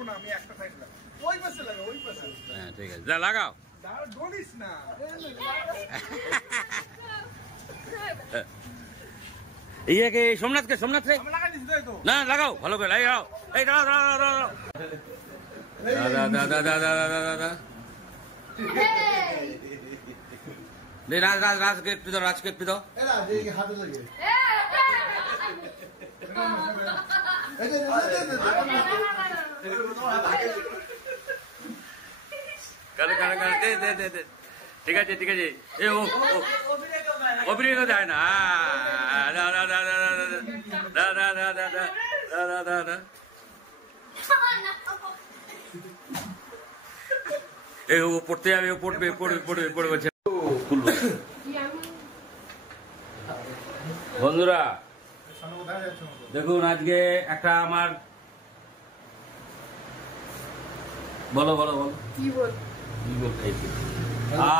লাগাবো না, আমি একটা সাইড লাগাবো। ওই পাশে লাগাও, ওই পাশে। হ্যাঁ ঠিক আছে, যা লাগাও। ডরিস না। ইয়েকে সোমনাথকে, সোমনাথ রে আমি লাগাই দিছি তাই তো। না লাগাও ভালো করে, লাগাও। এই দাঁড়াও দাঁড়াও দাঁড়াও দাদা দাদা দাদা দাদা দাদা রাজ রাজ রাজকে একটু দাও, রাজকে একটু দাও। হাতে লাগে কারে কারে কারে দে দে দে দে। ঠিক আছে ঠিক আছে। এ ও অভিনয় তো যায় না। দা দা দা দা দা দা দা দা দা দা দা দা দা। এ ও পড়তে যাবে, ও পড়বে পড়বে পড়বে পড়বে। বন্ধুরা দেখুন, আজকে একটা আমার বলো বলো বলো কি বল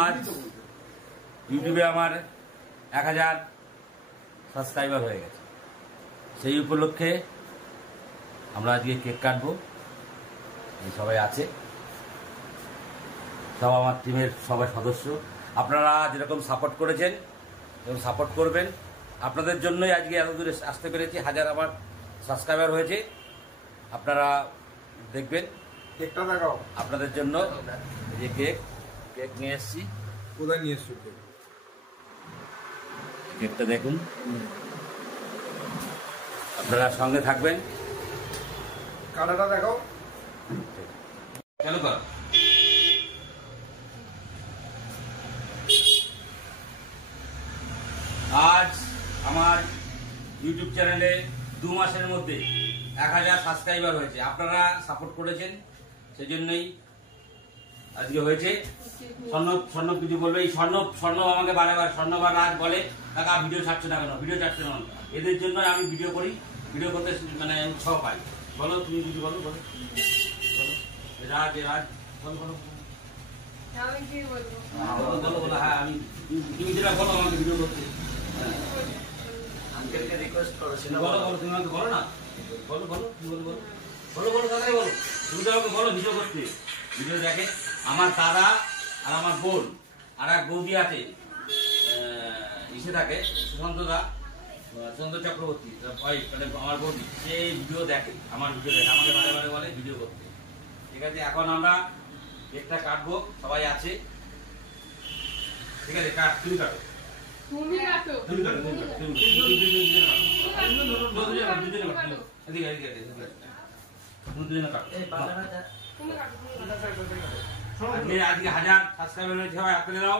আজ ইউটিউবে আমার 1000 সাবস্ক্রাইবার হয়ে গেছে। সেই উপলক্ষে আমরা আজকে কেক কাটবো। সবাই আছে, সব আমার টিমের সবাই সদস্য। আপনারা যেরকম সাপোর্ট করেছেন এরকম সাপোর্ট করবেন। আপনাদের জন্যই আজকে এত দূরে আসতে পেরেছি। 1000 আমার সাবস্ক্রাইবার হয়েছে। আপনারা দেখবেন, কেকটা দেখাও। আপনাদের জন্য এই যে কেক কেক নিয়ে এসেছি। কোথায় নিয়ে এসছো? কেকটা দেখুন, আপনারা সঙ্গে থাকবেন। কালারটা দেখাও। চালু কর। আজ আমার ইউটিউব চ্যানেলে 2 মাসের মধ্যে 1000 সাবস্ক্রাইবার হয়েছে। আপনারা সাপোর্ট করেছেন, সেজন্যই আজকে হয়েছে। স্বর্ণব কিছু বলবে? এই স্বর্ণব আমাকে বারবার স্বর্ণবার রাজ বলে, কাকা ভিডিও ছাড়ছে না কেন, ভিডিও ছাড়ছে না। এদের জন্য আমি ভিডিও করি, ভিডিও করতে মানে উৎসাহ পাই। বলো তুমি কিছু বলো, বলো বলো। রাজ রাজ বলো বলো আমি কি বলবো? বলো বলো। হ্যাঁ আমি, তুমি যেটা বলো আমাকে ভিডিও করতে। আঙ্কেলকে রিকোয়েস্ট করো সেটা বলো বলো, তুমি আমাকে বলো না, বলো বলো কি বলো বলো বলো বলো দাদাই বলো। তুমি তো আমাকে বলো ভিডিও করতে। ভিডিও দেখে আমার দাদা আর আমার বোন আর এক বৌদি আছে, ইসে থাকে সুশান্তদা, সুশান্ত চক্রবর্তী মানে আমার বৌদি। সে ভিডিও দেখে, আমার ভিডিও দেখে, আমাকে বারে বারে বলে ভিডিও করতে। ঠিক আছে, এখন আমরা কেকটা কাটবো, সবাই আছে। ঠিক আছে, কাট, তুমি কাটো। তুমি কাটো। তুমি কাটো, তুমি কাটো, তুমি আজকে 1000 সাবস্ক্রাইবার হয়েছে, সবাই হাত তুলে দাও।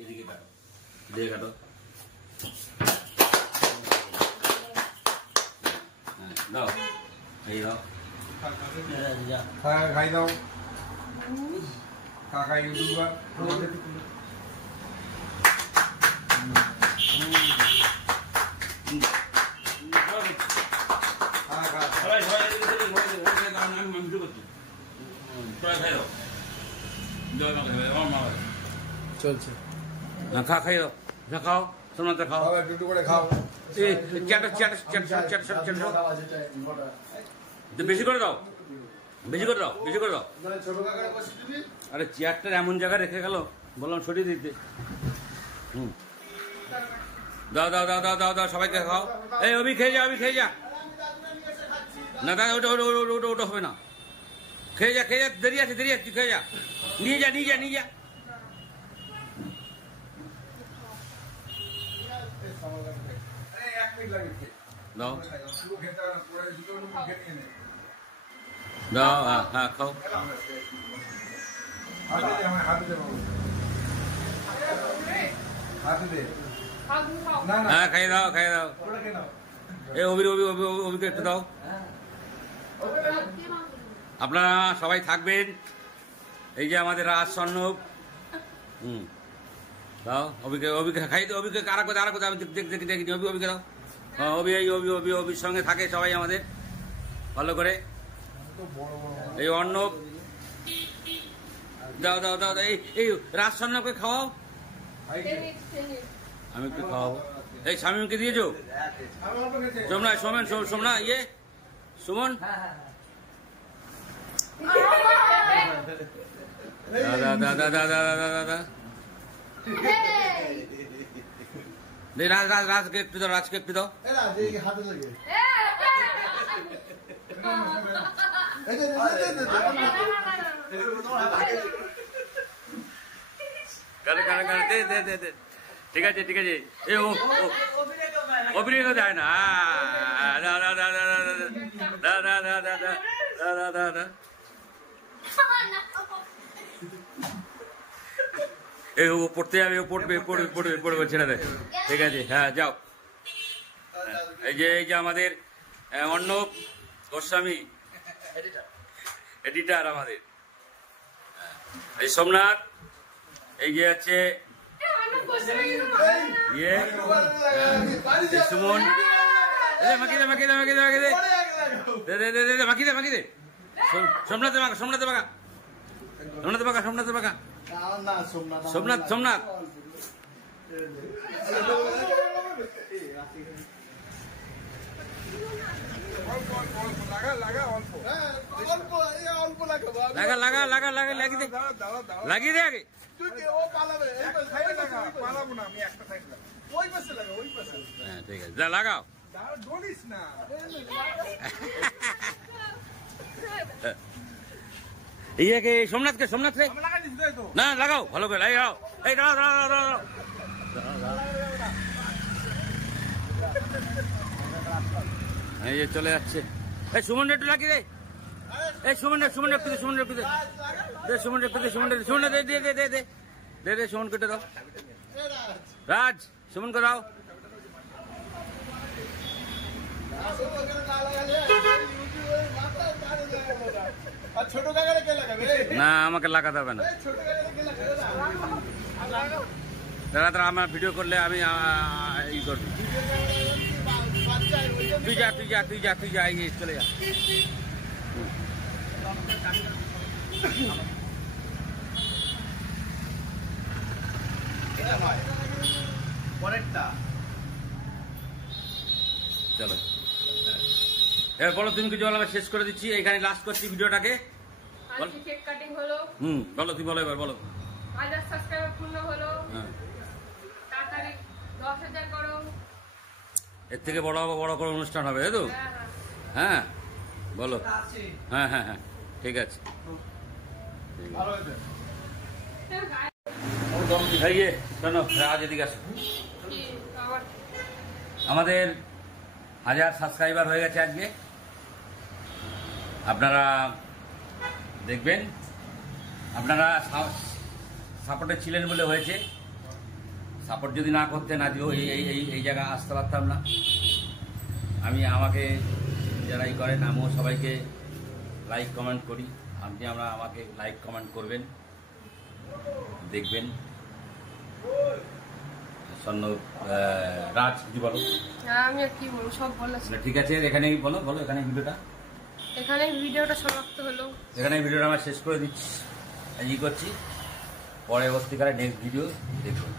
এদিকে কাটো, এদিকে কাটো। দাও, এই দাও। খাই দাও। কাকা ইউটিউবার। চলছে। খাই দাও, খাও, সোনাতে খাও, একটু করে খাও। বেশি করে দাও, বেশি করে দাও, বেশি করে দাও। ছোট কাকার বসে দিবি। আরে চেয়ারটা এমন জায়গায় রেখে গেল, বললাম সরিয়ে দিতে। দাও দাও দাও দাও দাও দাও, সবাইকে খাও। এই অভি খেয়ে যা, অভি খেয়ে যা। না দাদা ওটা ওটা ওটা ওটা ওটা হবে না। খেয়ে যা, খেয়ে যা, দেরি আছে দেরি আছে, তুই খেয়ে যা। নিয়ে যা নিয়ে যা নিয়ে যা। দাও দাও, হ্যাঁ হ্যাঁ খাও। হ্যাঁ খাইয়ে দাও খাইয়ে দাও। এই অভিকে একটু দাও। আপনারা সবাই থাকবেন। এই যে আমাদের রাজ স্বর্ণব, দাও অভিকে খাই দাও। অভিকে আর কোথায় আমি দেখিনি। অভিকে দাও। অভির সঙ্গে থাকে সবাই আমাদের ভালো করে। এই অর্ণব দাও দাও দাও। এই রাজ স্বর্ণবকে খাওয়াও, আমি একটু খাওয়াবো। এই শামিমকে দিয়েছো? আমি অল্প খেয়েছি। সোমনা সোমেন সোমনা ইয়ে সুমন দাদা দাদা দাদা দাদা দাদা দে রাজকে একটু দাও, রাজকে একটু দাও। এরা দেখি হাতে লাগে এই যে দে ঠিক আছে ঠিক আছে। এ ও অভিনয় তো যায় না। দাদা দাদা দাদা দাদা দাদা দাদা এ ও পড়তে যাবে, ও পড়বে পড়বে পড়বে পড়বে ছেড়ে দেয়। ঠিক আছে হ্যাঁ যাও। এই যে আমাদের অর্ণব গোস্বামী এডিটার আমাদের, এই সোমনাথ, এই যে আছে ইয়ে এই সুমন। মাখিয়ে দে মাখিয়ে দে মাখিয়ে দে মাখিয়ে দে দে দে দে দে মাখিয়ে দে মাখিয়ে দে। সোমনাথে মাখা সোমনাথে মাখা সোমনাথে মাখা সোমনাথে মাখা না সোমনাথ সোমনাথ সোমনাথ অল্প অল্প অল্প লাগা লাগা অল্প। অল্প অল্প লাগাবো লাগা লাগা লাগা লাগা লাগিয়ে দে দাঁড়া দাঁড়া দাঁড়া। লাগিয়ে দে আগে। ও পালাবে একটা সাইডে লাগা, পালাবো না আমি, একটা সাইড লাগা। ওই পাশে লাগা ওই পাশে হ্যাঁ ঠিক আছে যা লাগাও। দাঁড়া, ডলিস না। ইয়েকে সোমনাথকে সোমনাথকে আমি লাগাই দিছি তাই তো। না লাগাও ভালো করে লাগাও। এই দাঁড়াও দাঁড়াও দাঁড়াও। এই যে চলে যাচ্ছে। এই সুমন একটু লাগিয়ে দে। এই সুমন সুমন একটু দে সুমন একটু দে দে সুমন একটু দে সুমন সুমন দে দে দে দে দে দে দে সুমন কেটে দাও। রাজ সুমন কে দাও। আর ছোট কাকারে কে লাগাবে না আমাকে লাগাতে হবে না। ছোট কাকারে কে লাগাবে দাদা তারা আমার ভিডিও করলে আমি ই করবি। তুই যা তুই যা তুই যা তুই যা এই চলে যা। পরেরটা চলো এবার বলো তুমি কিছু বলো, আমি শেষ করে দিচ্ছি, এখানে লাস্ট করছি ভিডিওটাকে। আজকে কেক কাটিং হলো, বলো তুমি বলো এবার বলো। 1000 সাবস্ক্রাইবার পূর্ণ হলো, হ্যাঁ তাড়াতাড়ি 10,000 করো। এর থেকে বড় বড় করে অনুষ্ঠান হবে তাই তো? হ্যাঁ হ্যাঁ বলো। হ্যাঁ হ্যাঁ হ্যাঁ ঠিক আছে। ভালো হয়েছে এই যে শোনো রাজ এদিকে আসো। কি আবার আমাদের 1000 সাবস্ক্রাইবার হয়ে গেছে আজকে। আপনারা দেখবেন, আপনারা সাপোর্টে ছিলেন বলে হয়েছে। সাপোর্ট যদি না করতেন আজও এই জায়গায় আসতে পারতাম না। আমাকে যারাই করেন আমিও সবাইকে লাইক কমেন্ট করি, আমরা আমাকে লাইক কমেন্ট করবেন, দেখবেন। স্বর্ণ রাজ কিছু বলো। আমি আর কি বলবো, সব বলেছি। ঠিক আছে এখানেই বলো বলো এখানে ভিডিওটা, এখানে ভিডিওটা সমাপ্ত হলো। এখানে ভিডিওটা আমরা শেষ করে দিচ্ছি, করছি। পরবর্তীকালে নেক্সট ভিডিও দেখুন।